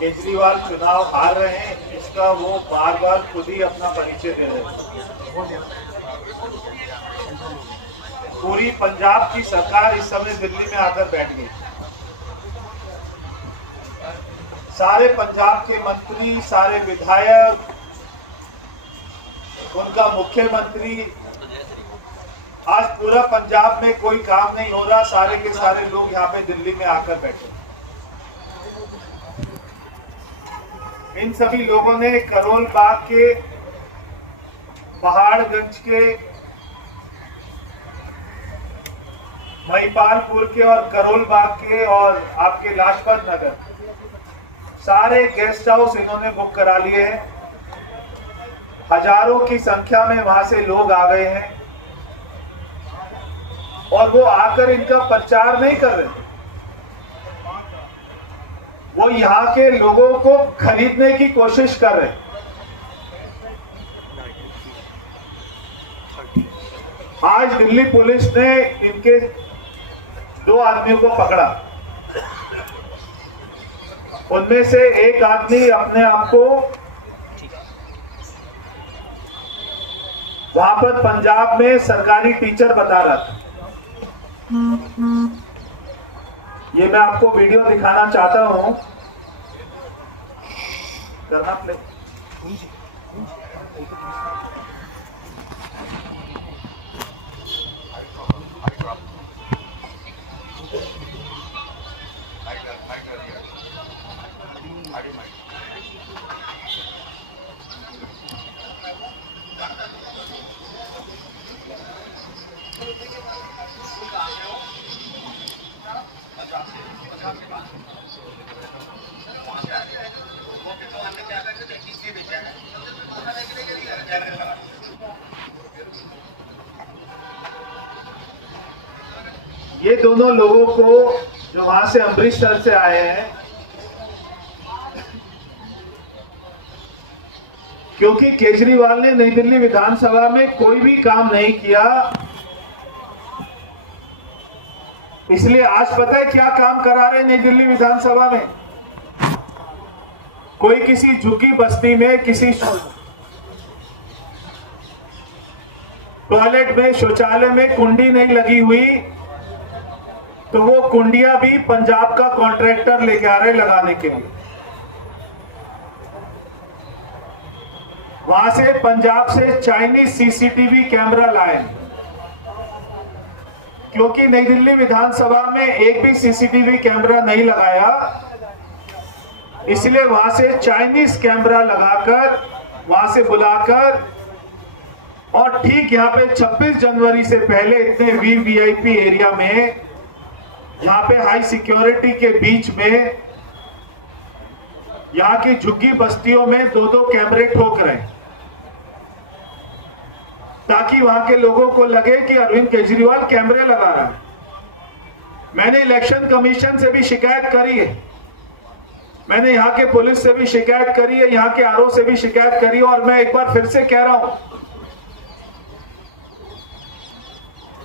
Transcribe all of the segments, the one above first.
केजरीवाल चुनाव हार रहे हैं, इसका वो बार बार खुद ही अपना परिचय दे रहे हैं। पूरी पंजाब की सरकार इस समय दिल्ली में आकर बैठ गई। सारे पंजाब के मंत्री, सारे विधायक, उनका मुख्यमंत्री, आज पूरा पंजाब में कोई काम नहीं हो रहा, सारे के सारे लोग यहाँ पे दिल्ली में आकर बैठे। इन सभी लोगों ने करोल बाग के, पहाड़गंज के, महिपालपुर के और करोल बाग के और आपके लाजपत नगर, सारे गेस्ट हाउस इन्होंने बुक करा लिए हैं। हजारों की संख्या में वहां से लोग आ गए हैं और वो आकर इनका प्रचार नहीं कर रहे, वो यहाँ के लोगों को खरीदने की कोशिश कर रहे हैं। आज दिल्ली पुलिस ने इनके 2 आदमियों को पकड़ा। उनमें से एक आदमी अपने आप को वहां पर पंजाब में सरकारी टीचर बता रहा था। ये मैं आपको वीडियो दिखाना चाहता हूं, करना प्ले। ये दोनों लोगों को जो वहां से अमृतसर से आए हैं, क्योंकि केजरीवाल ने नई दिल्ली विधानसभा में कोई भी काम नहीं किया, इसलिए आज पता है क्या काम करा रहे नई दिल्ली विधानसभा में। कोई किसी झुग्गी बस्ती में किसी टॉयलेट में, शौचालय में कुंडी नहीं लगी हुई, तो वो कुंडियां भी पंजाब का कॉन्ट्रैक्टर लेके आ रहे लगाने के लिए। वहां से पंजाब से चाइनीज सीसीटीवी कैमरा लाए, क्योंकि नई दिल्ली विधानसभा में एक भी सीसीटीवी कैमरा नहीं लगाया, इसलिए वहां से चाइनीज कैमरा लगाकर, वहां से बुलाकर, और ठीक यहां पे 26 जनवरी से पहले इतने वीवीआईपी एरिया में, यहाँ पे हाई सिक्योरिटी के बीच में, यहाँ की झुग्गी बस्तियों में 2-2 कैमरे ठोक रहे हैं, ताकि वहां के लोगों को लगे कि अरविंद केजरीवाल कैमरे लगा रहा है। मैंने इलेक्शन कमीशन से भी शिकायत करी है, मैंने यहाँ के पुलिस से भी शिकायत करी है, यहाँ के आरओ से भी शिकायत करी है, और मैं एक बार फिर से कह रहा हूं,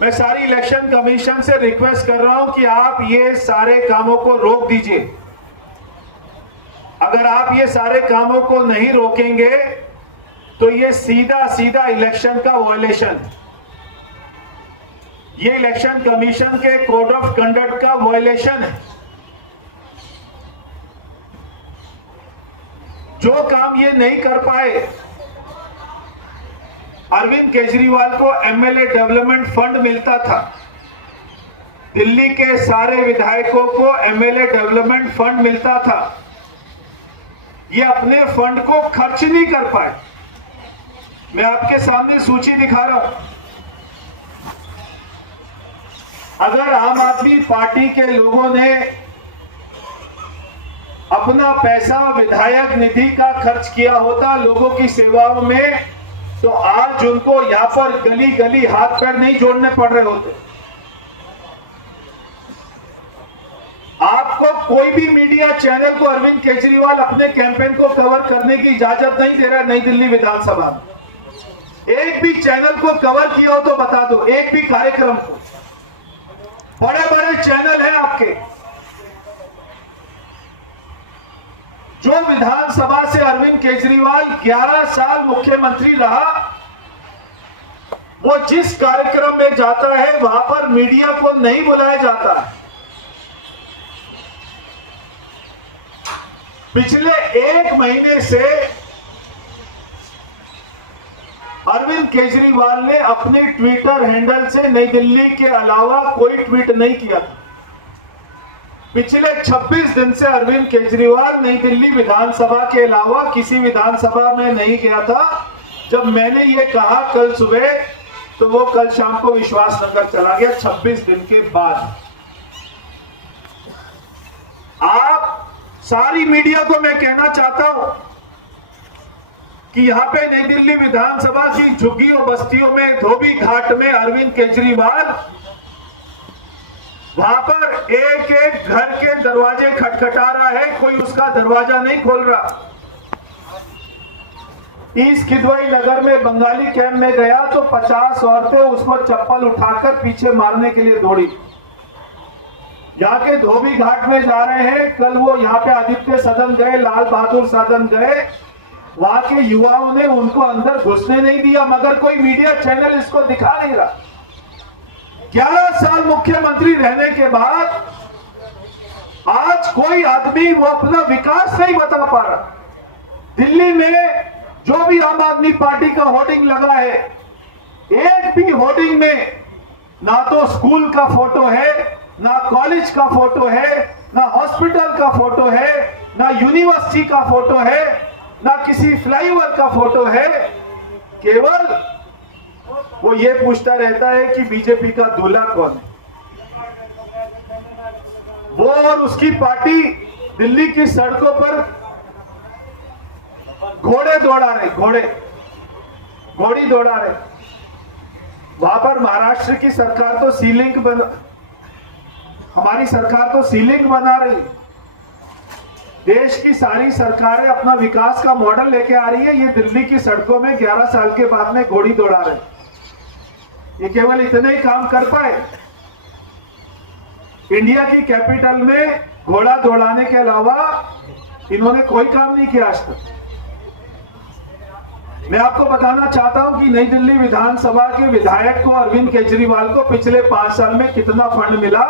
मैं सारी इलेक्शन कमीशन से रिक्वेस्ट कर रहा हूं कि आप ये सारे कामों को रोक दीजिए। अगर आप ये सारे कामों को नहीं रोकेंगे तो ये सीधा सीधा इलेक्शन का वायलेशन, ये इलेक्शन कमीशन के कोड ऑफ कंडक्ट का वायलेशन है। जो काम ये नहीं कर पाए, अरविंद केजरीवाल को एमएलए डेवलपमेंट फंड मिलता था, दिल्ली के सारे विधायकों को एमएलए डेवलपमेंट फंड मिलता था, ये अपने फंड को खर्च नहीं कर पाए। मैं आपके सामने सूची दिखा रहा हूं। अगर आम आदमी पार्टी के लोगों ने अपना पैसा विधायक निधि का खर्च किया होता लोगों की सेवाओं में, तो आज उनको यहां पर गली गली हाथ पैर नहीं जोड़ने पड़ रहे होते। आपको कोई भी मीडिया चैनल को अरविंद केजरीवाल अपने कैंपेन को कवर करने की इजाजत नहीं दे रहा है। नई दिल्ली विधानसभा में एक भी चैनल को कवर किया हो तो बता दो, एक भी कार्यक्रम को। बड़े बड़े चैनल हैं आपके, जो विधानसभा से अरविंद केजरीवाल 11 साल मुख्यमंत्री रहा, वो जिस कार्यक्रम में जाता है वहां पर मीडिया को नहीं बुलाया जाता। पिछले 1 महीने से अरविंद केजरीवाल ने अपने ट्विटर हैंडल से नई दिल्ली के अलावा कोई ट्वीट नहीं किया था। पिछले 26 दिन से अरविंद केजरीवाल नई दिल्ली विधानसभा के अलावा किसी विधानसभा में नहीं गया था। जब मैंने ये कहा कल सुबह, तो वो कल शाम को विश्वासनगर चला गया 26 दिन के बाद। आप सारी मीडिया को मैं कहना चाहता हूं कि यहां पे नई दिल्ली विधानसभा की झुग्गियों बस्तियों में, धोबी घाट में अरविंद केजरीवाल वहां पर एक एक घर के दरवाजे खटखटा रहा है, कोई उसका दरवाजा नहीं खोल रहा। ईस्ट किदवई नगर में बंगाली कैंप में गया तो 50 औरतें उसको चप्पल उठाकर पीछे मारने के लिए दौड़ी। यहाँ के धोबी घाट में जा रहे हैं, कल वो यहाँ पे आदित्य सदन गए, लाल बहादुर सदन गए, वहां के युवाओं ने उनको अंदर घुसने नहीं दिया, मगर कोई मीडिया चैनल इसको दिखा नहीं रहा। 11 साल मुख्यमंत्री रहने के बाद आज कोई आदमी वो अपना विकास नहीं बता पा रहा। दिल्ली में जो भी आम आदमी पार्टी का होर्डिंग लगा है, एक भी होर्डिंग में ना तो स्कूल का फोटो है, ना कॉलेज का फोटो है, ना हॉस्पिटल का फोटो है, ना यूनिवर्सिटी का फोटो है, ना किसी फ्लाईओवर का फोटो है। केवल वो ये पूछता रहता है कि बीजेपी का दूल्हा कौन है। वो और उसकी पार्टी दिल्ली की सड़कों पर घोड़ी दौड़ा रहे। वहां पर महाराष्ट्र की सरकार तो हमारी सरकार तो सीलिंग बना रही। देश की सारी सरकारें अपना विकास का मॉडल लेके आ रही है, ये दिल्ली की सड़कों में 11 साल के बाद में घोड़ी दौड़ा रहे। ये केवल इतने ही काम कर पाए। इंडिया की कैपिटल में घोड़ा दौड़ाने के अलावा इन्होंने कोई काम नहीं किया आज तक। मैं आपको बताना चाहता हूं कि नई दिल्ली विधानसभा के विधायक को, अरविंद केजरीवाल को, पिछले 5 साल में कितना फंड मिला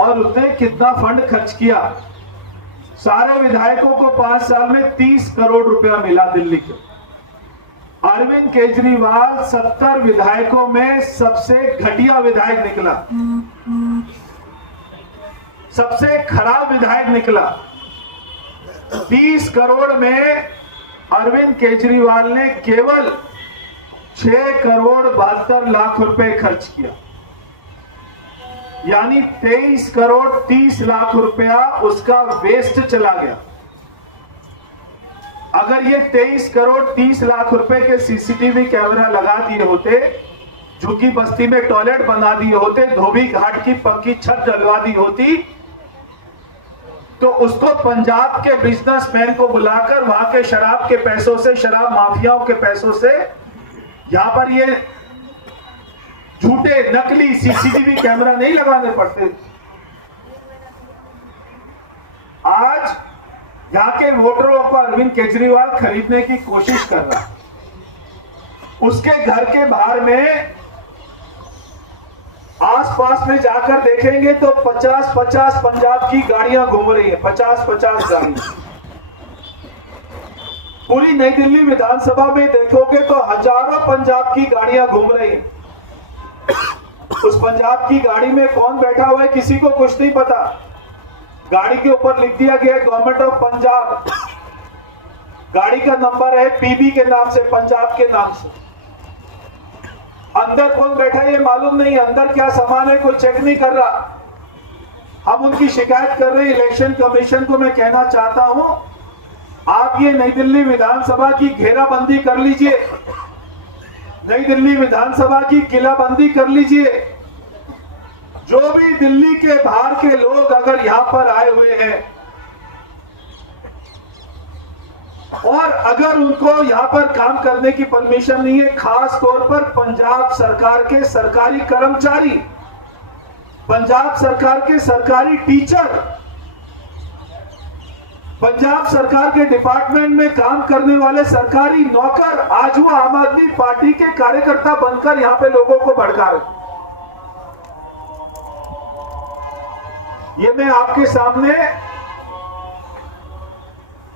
और उसने कितना फंड खर्च किया। सारे विधायकों को 5 साल में 30 करोड़ रुपया मिला दिल्ली के। अरविंद केजरीवाल 70 विधायकों में सबसे घटिया विधायक निकला, सबसे खराब विधायक निकला। 30 करोड़ में अरविंद केजरीवाल ने केवल 6 करोड़ 72 लाख रुपए खर्च किया, यानी 23 करोड़ 30 लाख रुपया उसका वेस्ट चला गया। अगर ये 23 करोड़ 30 लाख रुपए के सीसीटीवी कैमरा लगा दिए होते, झुग्गी बस्ती में टॉयलेट बना दिए होते, धोबी घाट की पक्की छत डलवा दी होती, तो उसको पंजाब के बिजनेसमैन को बुलाकर वहां के शराब के पैसों से, शराब माफियाओं के पैसों से यहां पर ये झूठे नकली सीसीटीवी कैमरा नहीं लगाने पड़ते। आज यहां के वोटरों को अरविंद केजरीवाल खरीदने की कोशिश कर रहा है। उसके घर के बाहर में आसपास में जाकर देखेंगे तो 50-50 पंजाब की गाड़ियां घूम रही है, 50-50 गाड़ियां। पूरी नई दिल्ली विधानसभा में देखोगे तो हजारों पंजाब की गाड़ियां घूम रही हैं। उस पंजाब की गाड़ी में कौन बैठा हुआ है किसी को कुछ नहीं पता। गाड़ी के ऊपर लिख दिया गया है गवर्नमेंट ऑफ पंजाब। गाड़ी का नंबर है पीबी के नाम से, पंजाब के नाम से। अंदर कौन बैठा है ये मालूम नहीं, अंदर क्या सामान है कोई चेक नहीं कर रहा। हम उनकी शिकायत कर रहे हैं इलेक्शन कमीशन को। मैं कहना चाहता हूं, आप ये नई दिल्ली विधानसभा की घेराबंदी कर लीजिए, नई दिल्ली विधानसभा की किलाबंदी कर लीजिए। जो भी दिल्ली के बाहर के लोग अगर यहां पर आए हुए हैं और अगर उनको यहां पर काम करने की परमिशन नहीं है, खास तौर पर पंजाब सरकार के सरकारी कर्मचारी, पंजाब सरकार के सरकारी टीचर, पंजाब सरकार के डिपार्टमेंट में काम करने वाले सरकारी नौकर आज वो आम आदमी पार्टी के कार्यकर्ता बनकर यहां पे लोगों को भड़का रहे। ये मैं आपके सामने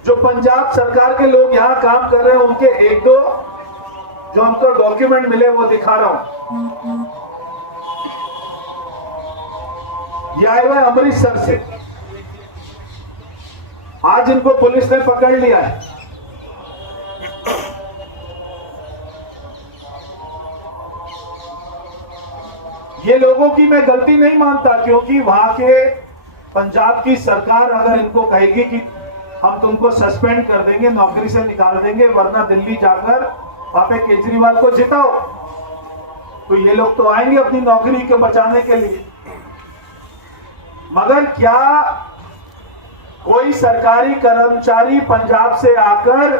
जो पंजाब सरकार के लोग यहां काम कर रहे हैं उनके एक दो जो हमको डॉक्यूमेंट मिले वो दिखा रहा हूं। ये आए हुए अमृतसर से, आज इनको पुलिस ने पकड़ लिया है। ये लोगों की मैं गलती नहीं मानता, क्योंकि वहां के पंजाब की सरकार अगर इनको कहेगी कि हम तुमको सस्पेंड कर देंगे, नौकरी से निकाल देंगे, वरना दिल्ली जाकर वहां पे केजरीवाल को जिताओ, तो ये लोग तो आएंगे अपनी नौकरी को बचाने के लिए। मगर क्या कोई सरकारी कर्मचारी पंजाब से आकर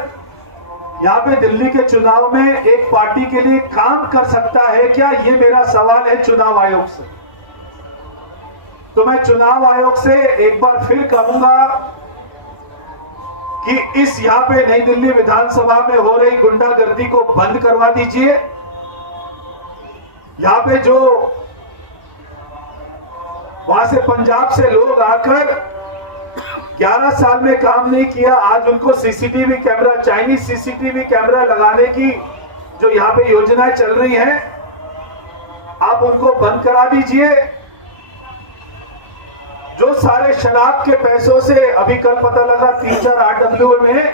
यहां पे दिल्ली के चुनाव में एक पार्टी के लिए काम कर सकता है क्या? ये मेरा सवाल है चुनाव आयोग से। तो मैं चुनाव आयोग से एक बार फिर कहूंगा कि इस यहां पे नई दिल्ली विधानसभा में हो रही गुंडागर्दी को बंद करवा दीजिए। यहां पे जो वहां से पंजाब से लोग आकर 11 साल में काम नहीं किया, आज उनको CCTV camera, Chinese CCTV camera लगाने की जो यहां पे योजनाएं चल रही हैं, आप उनको बंद करा दीजिए। जो सारे शराब के पैसों से अभी कल पता लगा 3-4 RWA में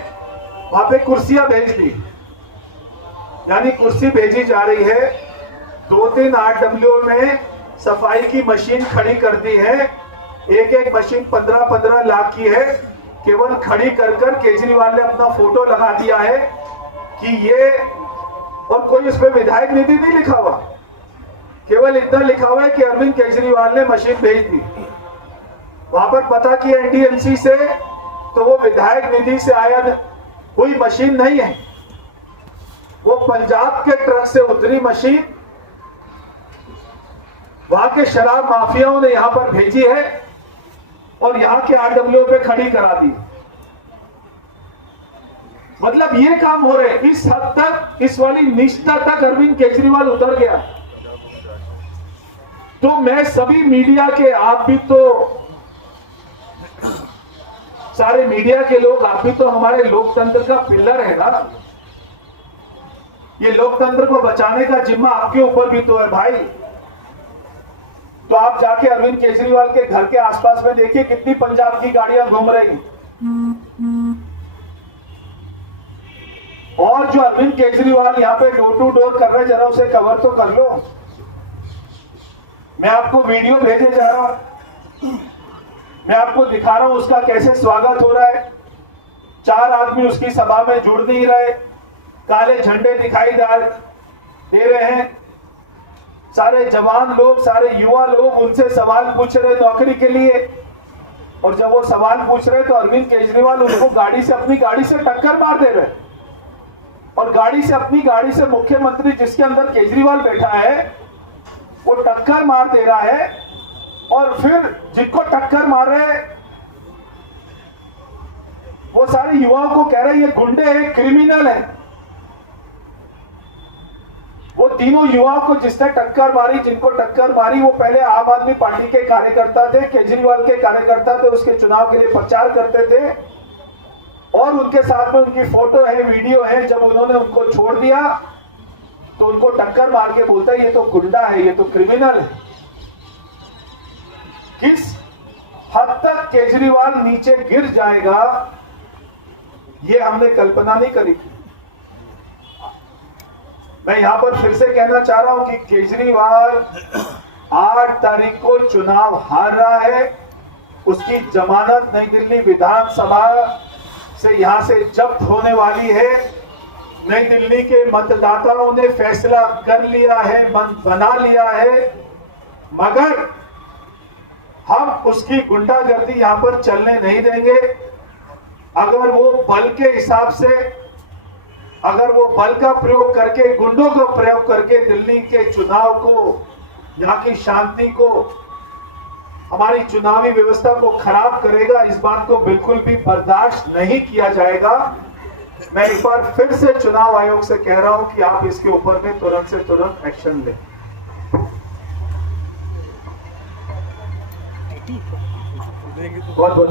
वहां पे कुर्सियां भेज दी, यानी कुर्सी भेजी जा रही है। 2-3 RWA में सफाई की मशीन खड़ी कर दी है, एक मशीन 15-15 लाख की है, केवल खड़ी कर केजरीवाल ने अपना फोटो लगा दिया है कि ये, और कोई उस पर विधायक निधि नहीं लिखा हुआ, केवल इतना लिखा हुआ है कि अरविंद केजरीवाल ने मशीन भेज दी। वहां पर पता किया NDMC से, तो वो विधायक निधि से आया हुई मशीन नहीं है, वो पंजाब के ट्रक से उतरी मशीन वहां के शराब माफियाओं ने यहां पर भेजी है और यहां के RWA पे खड़ी करा दी। मतलब ये काम हो रहे, इस हद तक, इस वाली निष्ठा तक अरविंद केजरीवाल उतर गया। तो मैं सभी मीडिया के, आप भी तो सारे मीडिया के लोग, आप भी तो हमारे लोकतंत्र का पिलर है ना, ये लोकतंत्र को बचाने का जिम्मा आपके ऊपर भी तो है भाई। तो आप जाके अरविंद केजरीवाल के घर के आसपास में देखिए कितनी पंजाब की गाड़ियां घूम रही, और जो अरविंद केजरीवाल यहां पे डोर टू डोर कर रहे, जरा उसे कवर तो कर लो। मैं आपको वीडियो भेजे जा रहा हूं, मैं आपको दिखा रहा हूं उसका कैसे स्वागत हो रहा है। 4 आदमी उसकी सभा में जुड़ नहीं रहे, काले झंडे दिखाई दे रहे हैं, सारे जवान लोग, सारे युवा लोग उनसे सवाल पूछ रहे नौकरी के लिए, और जब वो सवाल पूछ रहे तो अरविंद केजरीवाल उनको गाड़ी से, अपनी गाड़ी से टक्कर मार दे रहे, और गाड़ी से, अपनी गाड़ी से मुख्यमंत्री जिसके अंदर केजरीवाल बैठा है वो टक्कर मार दे रहा है, और फिर जिनको टक्कर मार रहे वो सारे युवाओं को कह रहे ये गुंडे हैं, क्रिमिनल हैं। वो तीनों युवाओं को जिसने टक्कर मारी, जिनको टक्कर मारी, वो पहले आम आदमी पार्टी के कार्यकर्ता थे, केजरीवाल के कार्यकर्ता थे, उसके चुनाव के लिए प्रचार करते थे, और उनके साथ में उनकी फोटो है, वीडियो है। जब उन्होंने उनको छोड़ दिया तो उनको टक्कर मार के बोलता है ये तो गुंडा है, ये तो क्रिमिनल है। किस हद तक केजरीवाल नीचे गिर जाएगा ये हमने कल्पना नहीं करी थी। मैं यहां पर फिर से कहना चाह रहा हूं कि केजरीवाल 8 तारीख को चुनाव हार रहा है, उसकी जमानत नई दिल्ली विधानसभा से यहां से जब्त होने वाली है। नई दिल्ली के मतदाताओं ने फैसला कर लिया है, बना लिया है, मगर हम उसकी गुंडागर्दी यहां पर चलने नहीं देंगे। अगर वो बल के हिसाब से, अगर वो बल का प्रयोग करके, गुंडों का प्रयोग करके दिल्ली के चुनाव को, यहाँ की शांति को हमारी चुनावी व्यवस्था को खराब करेगा, इस बात को बिल्कुल भी बर्दाश्त नहीं किया जाएगा। मैं एक बार फिर से चुनाव आयोग से कह रहा हूं कि आप इसके ऊपर में तुरंत से तुरंत एक्शन लें। बहुत बहुत